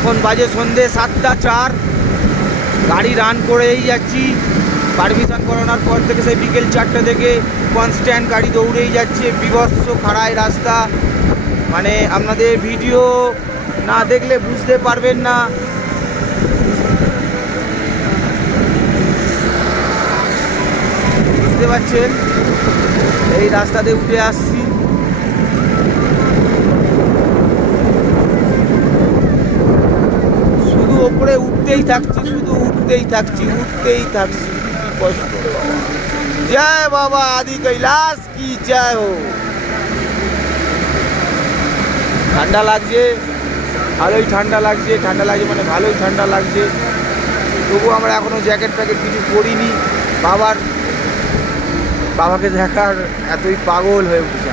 এখন বাজে সন্ধে 7:04, গাড়ি রান করেই যাচ্ছি। পারমিশন করানোর পর থেকে সেই বিকেল 4টা থেকে কনস্ট্যান্ট গাড়ি দৌড়েই যাচ্ছে। বিভৎস খাড়ায় রাস্তা, মানে আপনাদের ভিডিও না দেখলে বুঝতে পারবেন না। বুঝতে পারছেন, এই রাস্তাতে উঠে আসছি। শুধু ওপরে উঠতেই থাকছি, শুধু উঠতেই থাকছি, উঠতেই থাকছি। কষ্ট জয় বাবা আদি কৈলাস কি জয় হো। ঠান্ডা লাগছে, ভালোই ঠান্ডা লাগছে, মানে ভালোই ঠান্ডা লাগছে। তবু আমরা এখনো জ্যাকেট প্যাকেট কিছু পরিনি। বাবাকে দেখার এতই পাগল হয়ে উঠছে।